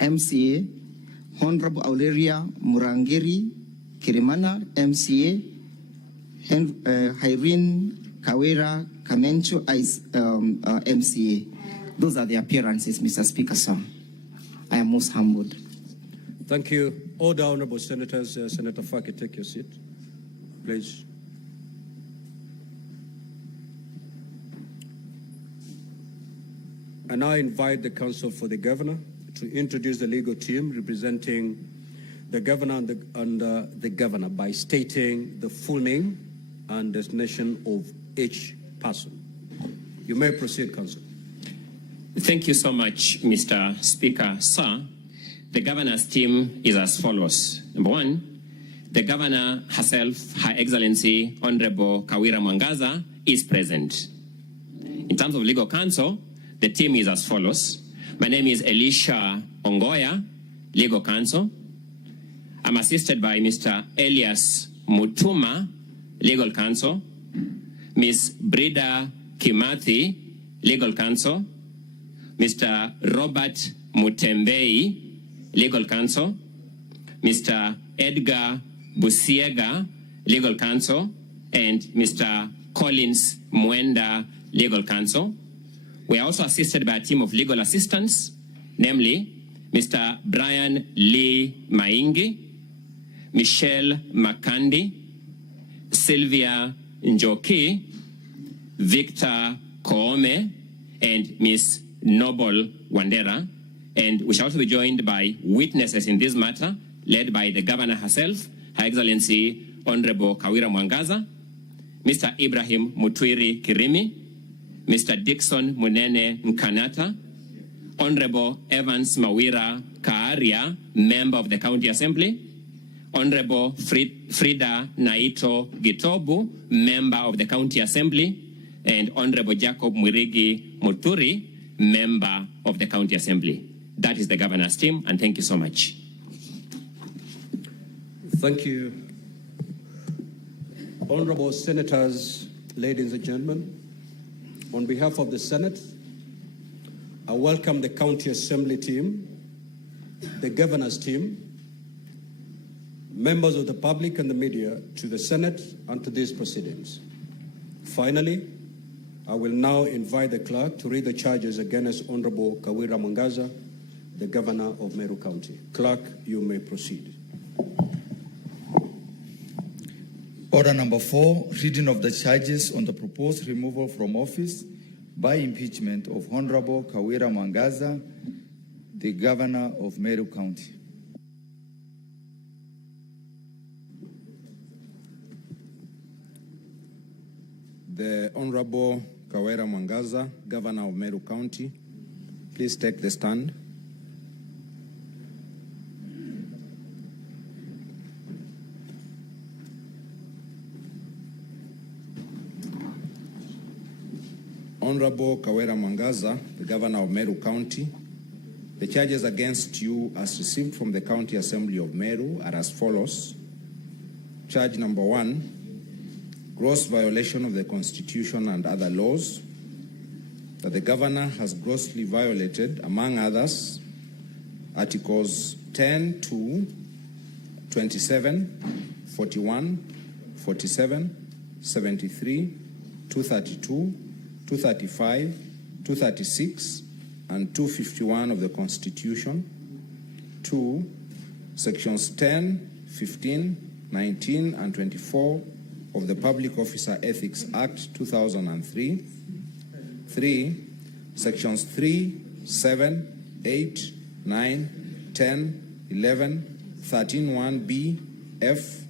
MCA, Honorable Auleria Murangiri Kirimana, MCA, and Irene Kawira Kamencho, MCA. Those are the appearances, Mr. Speaker, sir. I am most humbled. Thank you. All the honorable senators, Senator Faki, take your seat, please. I now invite the counsel for the governor to introduce the legal team representing the governor and the governor by stating the full name and destination of each person. You may proceed, counsel. Thank you so much, Mr. Speaker. Sir, the governor's team is as follows. Number one, the governor herself, Her Excellency Honorable Kawira Mwangaza, is present. In terms of legal counsel, the team is as follows. My name is Elisha Ongoya, legal counsel. I'm assisted by Mr. Elias Mutuma, legal counsel. Ms. Brida Kimathi, legal counsel. Mr. Robert Mutembei, legal counsel. Mr. Edgar Busiega, legal counsel. And Mr. Collins Mwenda, legal counsel. We are also assisted by a team of legal assistants, namely Mr. Brian Lee Maingi, Michelle Makandi, Sylvia Njoki, Victor Koome, and Ms. Noble Wandera. And we shall also be joined by witnesses in this matter, led by the governor herself, Her Excellency Honorable Kawira Mwangaza, Mr. Ibrahim Mutwiri Kirimi, Mr. Dixon Munene Nkanata, Honorable Evans Mawira Kaaria, member of the County Assembly, Honorable Frida Naito Gitobu, member of the County Assembly, and Honorable Jacob Mwirigi Muturi, member of the County Assembly. That is the governor's team, and thank you so much. Thank you. Honorable senators, ladies and gentlemen, on behalf of the Senate, I welcome the County Assembly team, the governor's team, members of the public and the media to the Senate and to these proceedings. Finally, I will now invite the clerk to read the charges against Honorable Kawira Mwangaza, the governor of Meru County. Clerk, you may proceed. Order number 4, reading of the charges on the proposed removal from office by impeachment of Honorable Kawira Mwangaza, the governor of Meru County. The Honorable Kawira Mwangaza, governor of Meru County, please take the stand. Honorable Kawira Mwangaza, the governor of Meru County, the charges against you as received from the County Assembly of Meru are as follows. Charge number 1, gross violation of the Constitution and other laws, that the governor has grossly violated, among others, Articles 10 to 27, 41, 47, 73, 232, 235, 236, and 251 of the Constitution. 2, Sections 10, 15, 19, and 24 of the Public Officer Ethics Act 2003. 3, Sections 3, 7, 8, 9, 10, 11, 13, 1B, F,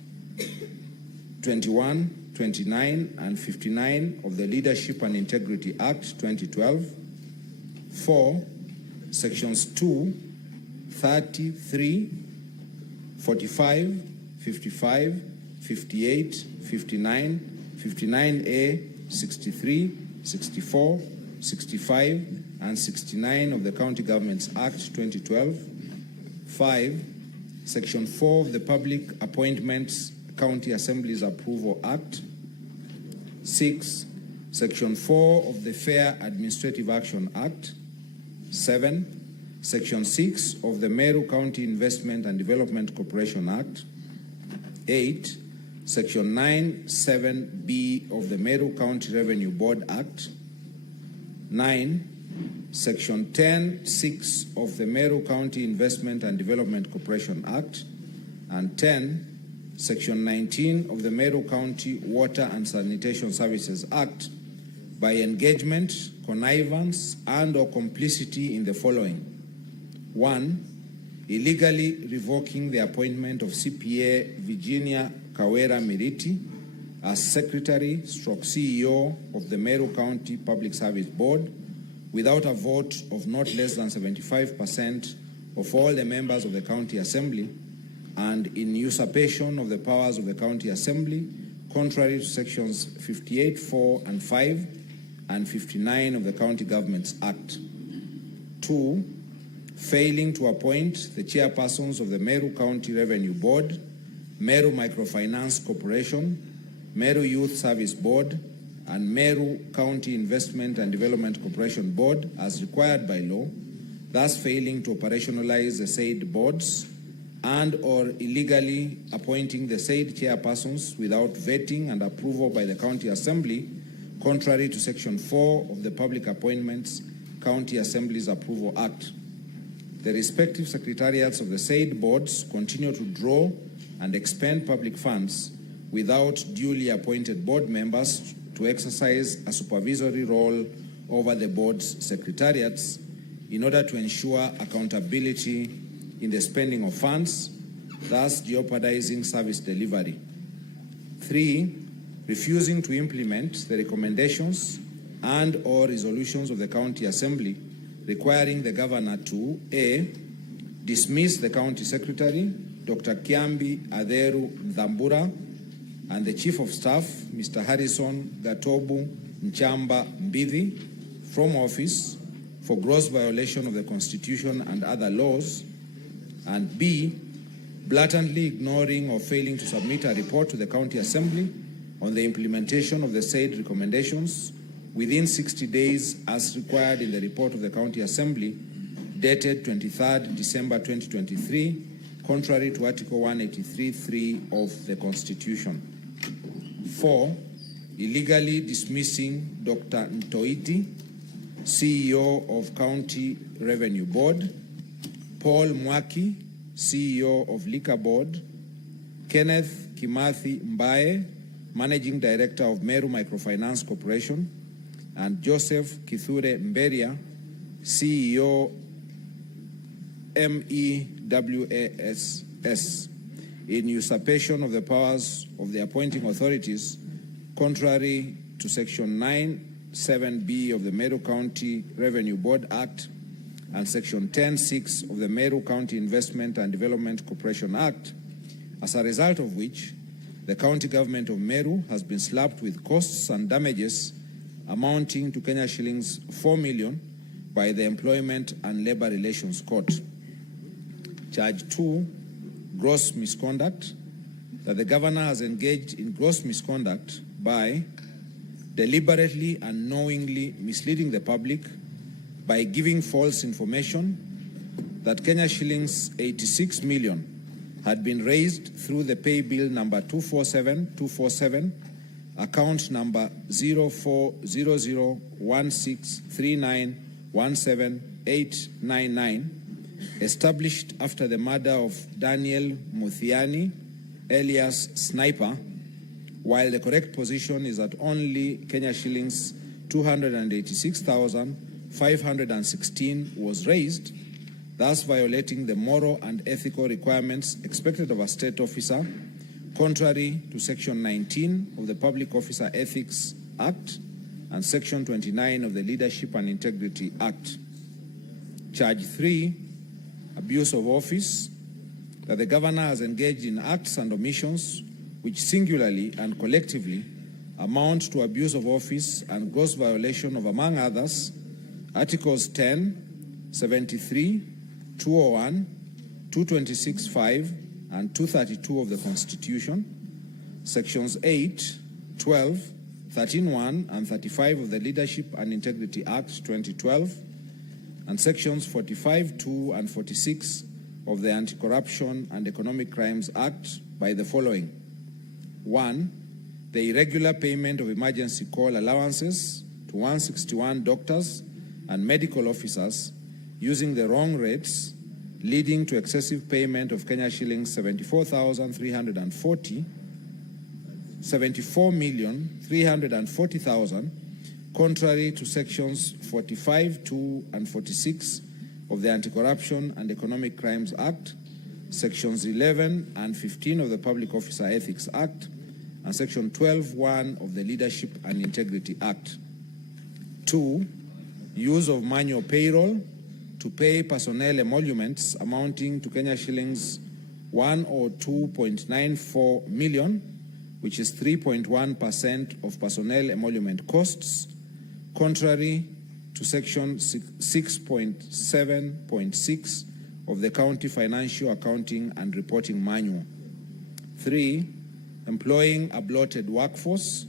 21, 29, and 59 of the Leadership and Integrity Act 2012. 4, Sections 2, 33, 45, 55, 58, 59, 59A, 63, 64, 65, and 69 of the County Governments Act 2012. 5, Section 4 of the Public Appointments County Assemblies Approval Act. 6, Section 4 of the Fair Administrative Action Act. 7, Section 6 of the Meru County Investment and Development Corporation Act. 8. Section 9(7)(b) of the Meru County Revenue Board Act. 9. Section 10(6) of the Meru County Investment and Development Corporation Act. And 10. Section 19 of the Meru County Water and Sanitation Services Act by engagement, connivance, and/or complicity in the following. 1. Illegally revoking the appointment of CPA Virginia Kawira Miriti as Secretary/CEO of the Meru County Public Service Board without a vote of not less than 75% of all the members of the County Assembly, and in usurpation of the powers of the County Assembly, contrary to sections 58(4) and 5 and 59 of the County Governments Act. 2. Failing to appoint the chairpersons of the Meru County Revenue Board, Meru Microfinance Corporation, Meru Youth Service Board, and Meru County Investment and Development Corporation Board as required by law, thus failing to operationalize the said boards, and/or illegally appointing the said chairpersons without vetting and approval by the County Assembly, contrary to Section 4 of the Public Appointments County Assemblies Approval Act. The respective secretariats of the said boards continue to draw and expend public funds without duly appointed board members to exercise a supervisory role over the board's secretariats in order to ensure accountability in the spending of funds, thus jeopardizing service delivery. 3. Refusing to implement the recommendations and/or resolutions of the County Assembly requiring the Governor to A. Dismiss the County Secretary, Dr. Kiambi Aderu Mthambura, and the Chief of Staff, Mr. Harrison Gatobu Nchamba Mbidhi, from office for gross violation of the Constitution and other laws, and B. Blatantly ignoring or failing to submit a report to the County Assembly on the implementation of the said recommendations within 60 days as required in the report of the County Assembly dated 23rd December 2023, contrary to Article 183(3) of the Constitution. 4. Illegally dismissing Dr. Ntoiti, CEO of County Revenue Board, Paul Mwaki, CEO of Liquor Board, Kenneth Kimathi Mbae, Managing Director of Meru Microfinance Corporation, and Joseph Kithure Mberia, CEO MEWASS, in usurpation of the powers of the appointing authorities, contrary to Section 9(7)(b) of the Meru County Revenue Board Act and Section 10(6) of the Meru County Investment and Development Corporation Act, as a result of which the County Government of Meru has been slapped with costs and damages amounting to Kenya shillings 4 million by the Employment and Labor Relations Court. Charge 2, gross misconduct, that the Governor has engaged in gross misconduct by deliberately and knowingly misleading the public by giving false information that Kenya shillings 86 million had been raised through the pay bill number 247247, account number 040016391789, established after the murder of Daniel Muthiani, alias Sniper, while the correct position is that only Kenya shillings 286,516 was raised, thus violating the moral and ethical requirements expected of a state officer, contrary to Section 19 of the Public Officer Ethics Act and Section 29 of the Leadership and Integrity Act. Charge 3, abuse of office, that the Governor has engaged in acts and omissions which singularly and collectively amount to abuse of office and gross violation of, among others, Articles 10, 73, 201, 226(5), and 232 of the Constitution, Sections 8, 12, 13(1), and 35 of the Leadership and Integrity Act 2012, and sections 45(2) and 46 of the Anti-Corruption and Economic Crimes Act by the following. 1, the irregular payment of emergency call allowances to 161 doctors and medical officers using the wrong rates, leading to excessive payment of Kenya shillings 74,340,000, contrary to sections 45(2) and 46 of the Anti-Corruption and Economic Crimes Act, sections 11 and 15 of the Public Officer Ethics Act, and section 12(1) of the Leadership and Integrity Act. 2, use of manual payroll to pay personnel emoluments amounting to Kenya shillings 102.94 million, which is 3.1% of personnel emolument costs, contrary to section 6.7.6 of the County Financial Accounting and Reporting Manual. 3, employing a bloated workforce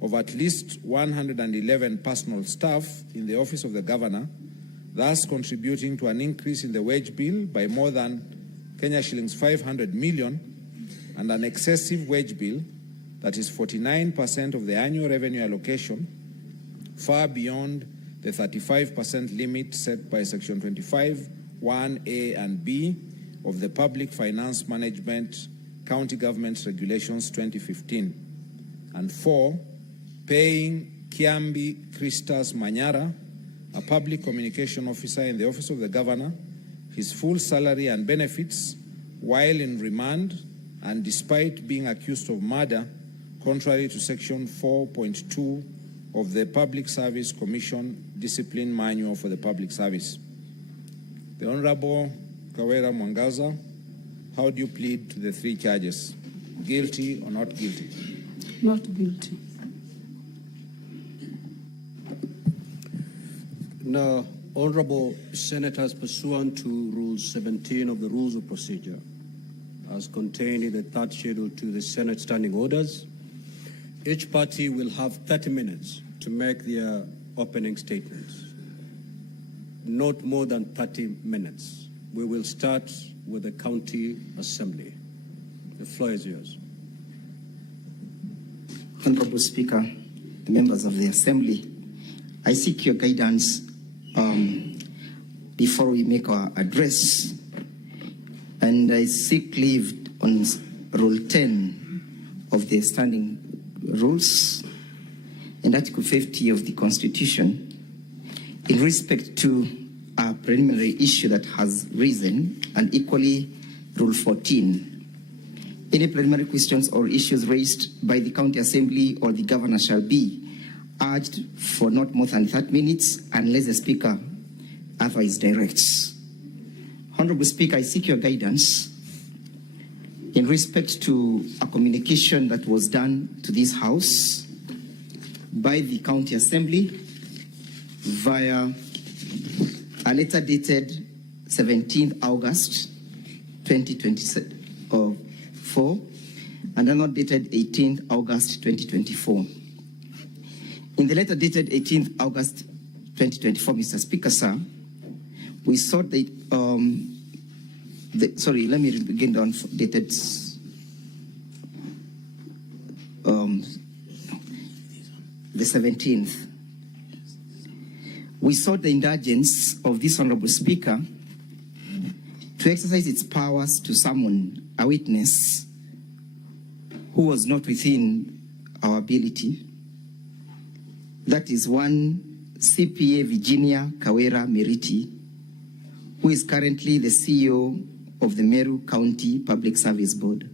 of at least 111 personal staff in the office of the governor, thus contributing to an increase in the wage bill by more than Kenya shillings 500 million, and an excessive wage bill that is 49% of the annual revenue allocation, far beyond the 35% limit set by section 25(1)(a) and (b) of the Public Finance Management County Government Regulations 2015. And 4, paying Kiambi Christas Manyara, a public communication officer in the office of the governor, his full salary and benefits while in remand and despite being accused of murder, contrary to section 4.2 of the Public Service Commission Discipline Manual for the Public Service. The Honorable Kawira Mwangaza, how do you plead to the 3 charges? Guilty or not guilty? Not guilty. Now, Honorable Senators, pursuant to Rule 17 of the Rules of Procedure, as contained in the 3rd schedule to the Senate Standing Orders, each party will have 30 minutes to make their opening statements. Not more than 30 minutes. We will start with the County Assembly. The floor is yours. Honorable Speaker, the members of the Assembly, I seek your guidance before we make our address, and I seek leave on Rule 10 of the Standing Rules and Article 50 of the Constitution in respect to a preliminary issue that has risen, and equally Rule 14. Any preliminary questions or issues raised by the County Assembly or the Governor shall be urged for not more than 30 minutes unless the Speaker otherwise directs. Honorable Speaker, I seek your guidance in respect to a communication that was done to this House by the County Assembly via a letter dated 17th August 2024 and another dated 18th August 2024. In the letter dated 18th August 2024, Mr. Speaker, sir, we sought that, sorry, let me begin down, dated the 17th. We sought the indulgence of this Honorable Speaker to exercise its powers to summon a witness who was not within our ability. That is one CPA Virginia Kawira Meriti, who is currently the CEO of the Meru County Public Service Board.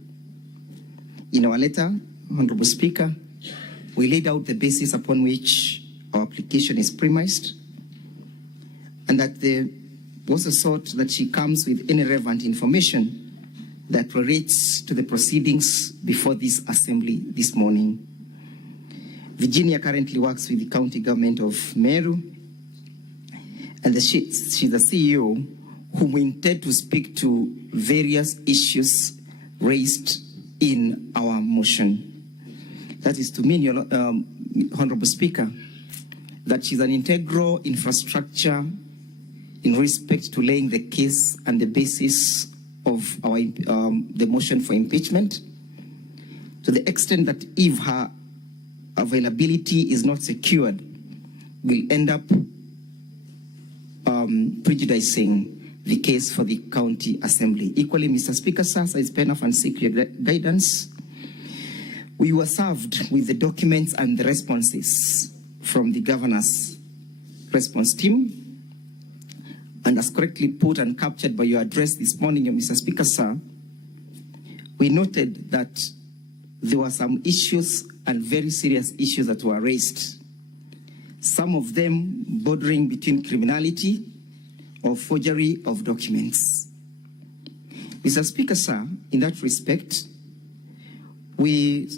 In our letter, Honorable Speaker, we laid out the basis upon which our application is premised, and that there was a sought that she comes with any relevant information that relates to the proceedings before this Assembly this morning. Virginia currently works with the county government of Meru, and she's the CEO whom we intend to speak to various issues raised in our motion. That is to mean, Honorable Speaker, that she's an integral infrastructure in respect to laying the case and the basis of our the motion for impeachment, to the extent that if her availability is not secured, will end up prejudicing the case for the county assembly. Equally, Mr. Speaker, sir, as pen off and seek your guidance. We were served with the documents and the responses from the governor's response team, and as correctly put and captured by your address this morning, Mr. Speaker, sir, we noted that there were some issues and very serious issues that were raised, some of them bordering between criminality or forgery of documents. Mr. Speaker, sir, in that respect, we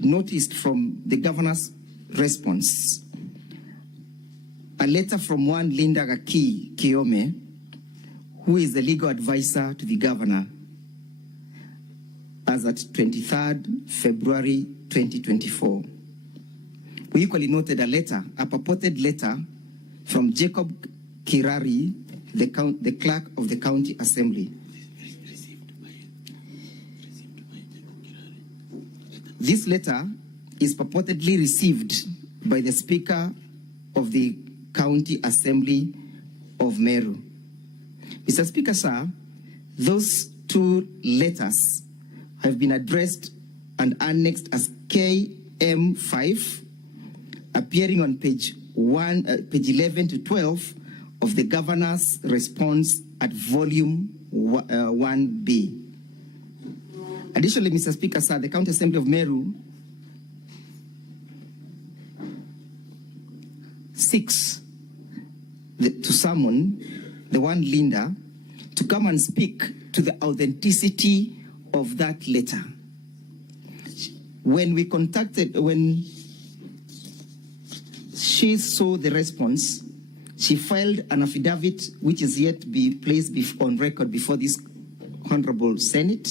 noticed from the governor's response a letter from one Linda Gaki Kiome, who is the legal advisor to the governor, as at 23rd February 2024. We equally noted a purported letter from Jacob Kirari, the clerk of the county assembly. This letter is purportedly received by the Speaker of the County Assembly of Meru. Mr. Speaker, sir, those two letters have been addressed and annexed as KM5, appearing on page 11 to 12 of the governor's response at volume 1B. Additionally, Mr. Speaker, sir, the County Assembly of Meru seeks to summon the one Linda to come and speak to the authenticity of that letter. When she saw the response, she filed an affidavit which is yet to be placed on record before this Honorable Senate,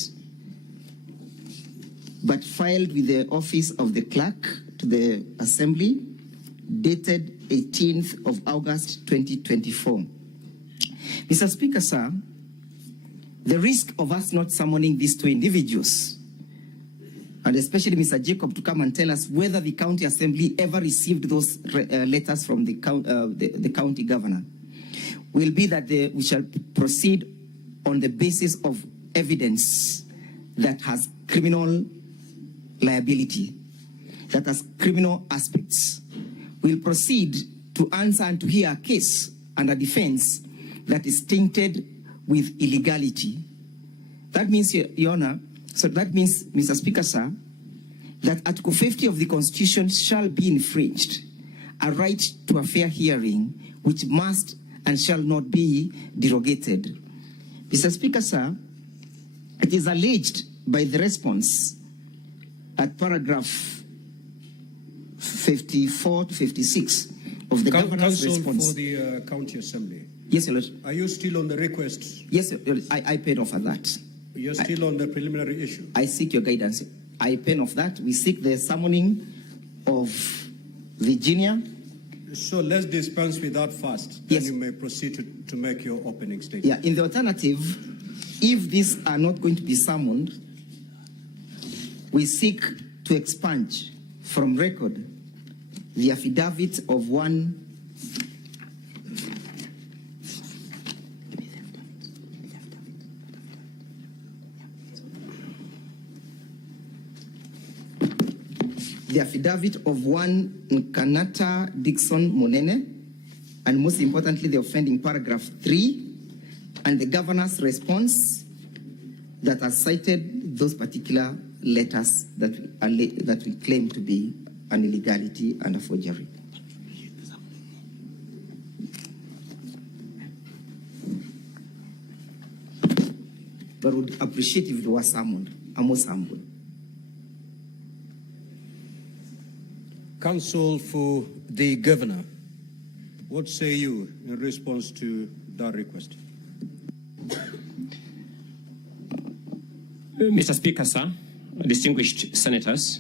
but filed with the office of the clerk to the assembly, dated 18th of August 2024. Mr. Speaker, sir, the risk of us not summoning these two individuals, and especially Mr. Jacob, to come and tell us whether the county assembly ever received those letters from the county governor, will be that we shall proceed on the basis of evidence that has criminal liability, that has criminal aspects. We'll proceed to answer and to hear a case and a defense that is tainted with illegality. That means, Your Honor, so that means, Mr. Speaker, sir, that Article 50 of the Constitution shall be infringed, a right to a fair hearing, which must and shall not be derogated. Mr. Speaker, sir, it is alleged by the response at paragraph 54 to 56 of the governor's response. For the county assembly. Yes, Your Lord. Are you still on the request? Yes, I paid off on that. You're still on the preliminary issue? I seek your guidance. I pen off that. We seek the summoning of Virginia. So let's dispense with that first. Yes. Then you may proceed to make your opening statement. Yeah, in the alternative, if these are not going to be summoned, we seek to expunge from record the affidavit of one Nkanata Dixon Monene, and most importantly, the offending paragraph 3, and the governor's response that has cited those particular letters that we claim to be an illegality and a forgery. But would appreciate if it was summoned. Almost summoned. Counsel for the governor, what say you in response to that request? Mr. Speaker, sir, distinguished senators,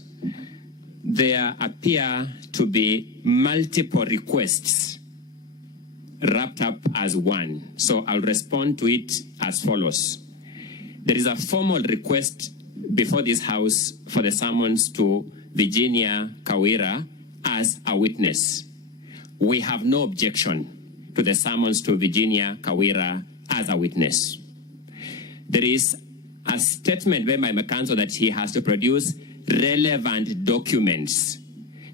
there appear to be multiple requests wrapped up as one. So I'll respond to it as follows. There is a formal request before this House for the summons to Virginia Kawira as a witness. We have no objection to the summons to Virginia Kawira as a witness. There is a statement made by my counsel that he has to produce relevant documents.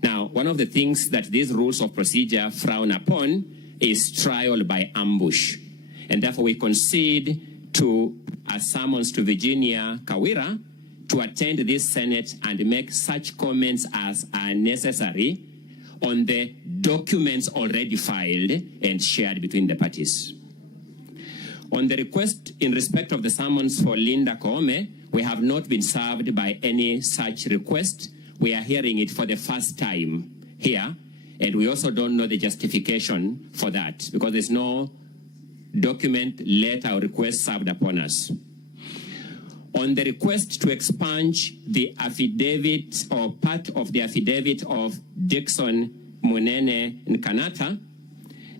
Now, one of the things that these rules of procedure frown upon is trial by ambush. And therefore, we concede to a summons to Virginia Kawira to attend this Senate and make such comments as are necessary on the documents already filed and shared between the parties. On the request in respect of the summons for Linda Koome, we have not been served by any such request. We are hearing it for the first time here, and we also don't know the justification for that because there's no document, letter, or request served upon us. On the request to expunge the affidavit or part of the affidavit of Dixon Munene Nkanata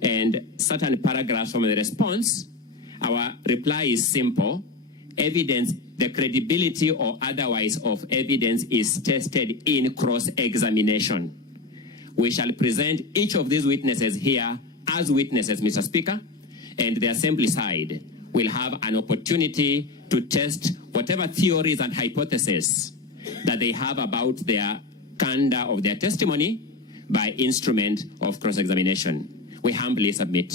and certain paragraphs from the response, our reply is simple. Evidence, the credibility or otherwise of evidence is tested in cross-examination. We shall present each of these witnesses here as witnesses, Mr. Speaker, and the Assembly side will have an opportunity to test whatever theories and hypotheses that they have about their candor of their testimony by instrument of cross-examination. We humbly submit.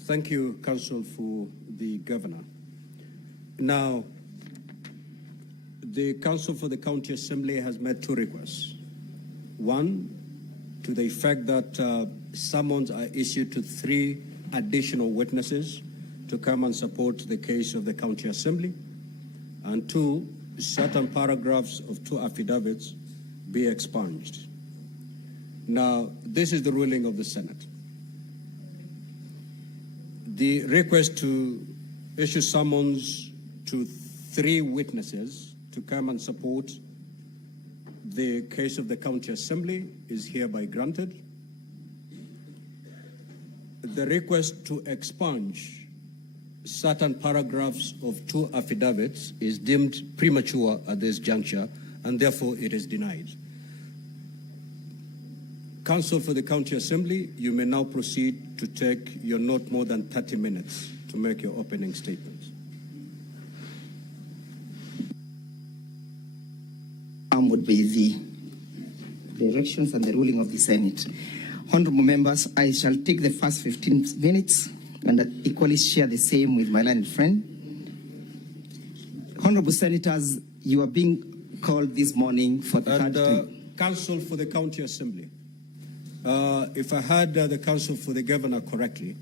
Thank you, Counsel, for the Governor. Now, the Counsel for the County Assembly has made two requests. One, to the effect that summons are issued to 3 additional witnesses to come and support the case of the County Assembly. And 2, certain paragraphs of 2 affidavits be expunged. Now, this is the ruling of the Senate. The request to issue summons to 3 witnesses to come and support the case of the County Assembly is hereby granted. The request to expunge certain paragraphs of 2 affidavits is deemed premature at this juncture, and therefore it is denied. Counsel for the County Assembly, you may now proceed to take your not more than 30 minutes to make your opening statement. Would be the directions and the ruling of the Senate. Honorable members, I shall take the first 15 minutes and equally share the same with my learned friend. Honorable Senators, you are being called this morning for the third time. Counsel for the County Assembly. If I heard the Counsel for the Governor correctly,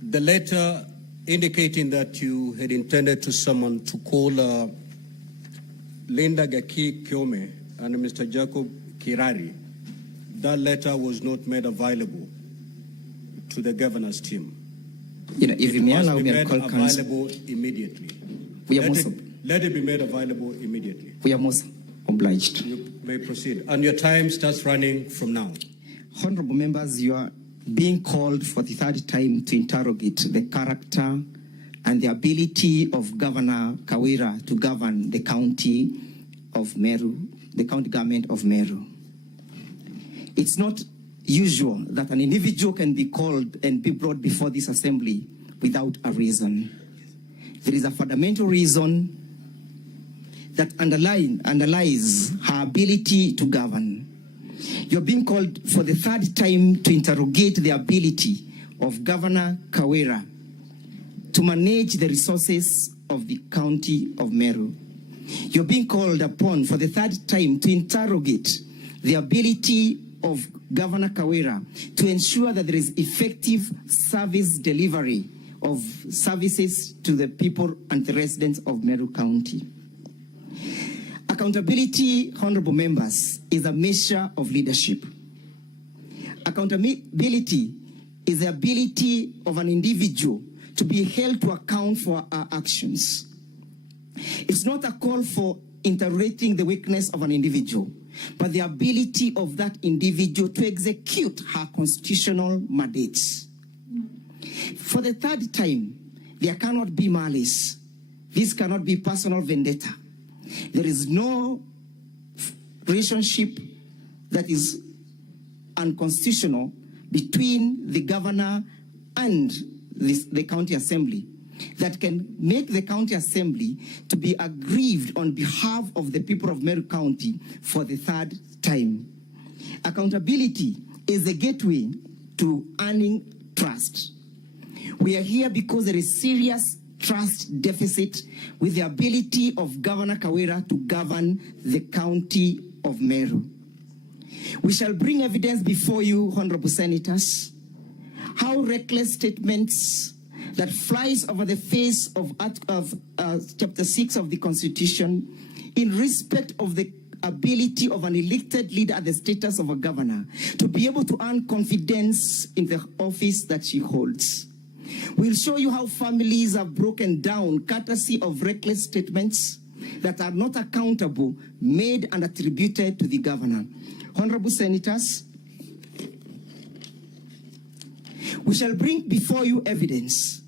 the letter indicating that you had intended to summon to call Linda Gaki Koome and Mr. Jacob Kirari, that letter was not made available to the Governor's team. If you may allow me to call counsel. Available immediately. Let it be made available immediately. We are most obliged. You may proceed. And your time starts running from now. Honorable members, you are being called for the third time to interrogate the character and the ability of Governor Kawira to govern the county of Meru, the county government of Meru. It's not usual that an individual can be called and be brought before this assembly without a reason. There is a fundamental reason that underlies her ability to govern. You're being called for the third time to interrogate the ability of Governor Kawira to manage the resources of the county of Meru. You're being called upon for the third time to interrogate the ability of Governor Kawira to ensure that there is effective service delivery of services to the people and the residents of Meru County. Accountability, honorable members, is a measure of leadership. Accountability is the ability of an individual to be held to account for our actions. It's not a call for interrogating the weakness of an individual, but the ability of that individual to execute her constitutional mandates. For the third time, there cannot be malice. This cannot be personal vendetta. There is no relationship that is unconstitutional between the governor and the county assembly that can make the county assembly to be aggrieved on behalf of the people of Meru County for the third time. Accountability is the gateway to earning trust. We are here because there is serious trust deficit with the ability of Governor Kawira to govern the county of Meru. We shall bring evidence before you, honorable senators, how reckless statements that flies over the face of Chapter 6 of the Constitution in respect of the ability of an elected leader at the status of a governor to be able to earn confidence in the office that she holds. We'll show you how families are broken down courtesy of reckless statements that are not accountable, made and attributed to the governor. Honorable senators, we shall bring before you evidence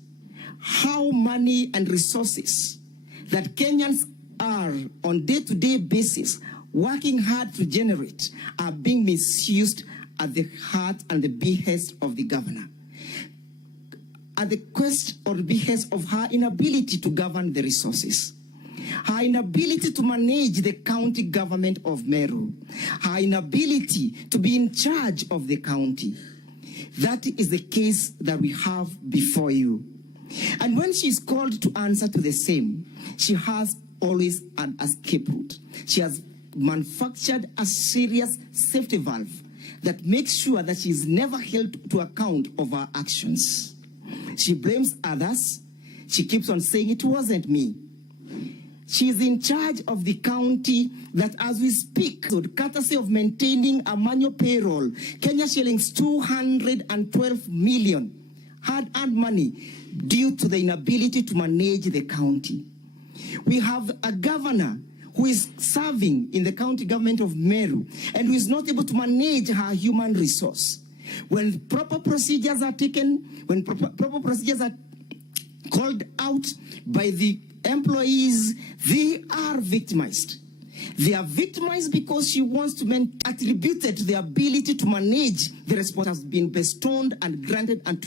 how money and resources that Kenyans are on day-to-day basis working hard to generate are being misused at the heart and the behest of the governor, at the quest or behest of her inability to govern the resources, her inability to manage the county government of Meru, her inability to be in charge of the county. That is the case that we have before you. And when she is called to answer to the same, she has always an escape route. She has manufactured a serious safety valve that makes sure that she is never held to account of her actions. She blames others. She keeps on saying, it wasn't me. She is in charge of the county that as we speak, courtesy of maintaining a manual payroll, Kenya shillings 212 million hard-earned money due to the inability to manage the county. We have a governor who is serving in the county government of Meru and who is not able to manage her human resource. When proper procedures are taken, when proper procedures are called out by the employees, they are victimized. They are victimized because she wants to attribute it to the ability to manage the response has been bestowed and granted unto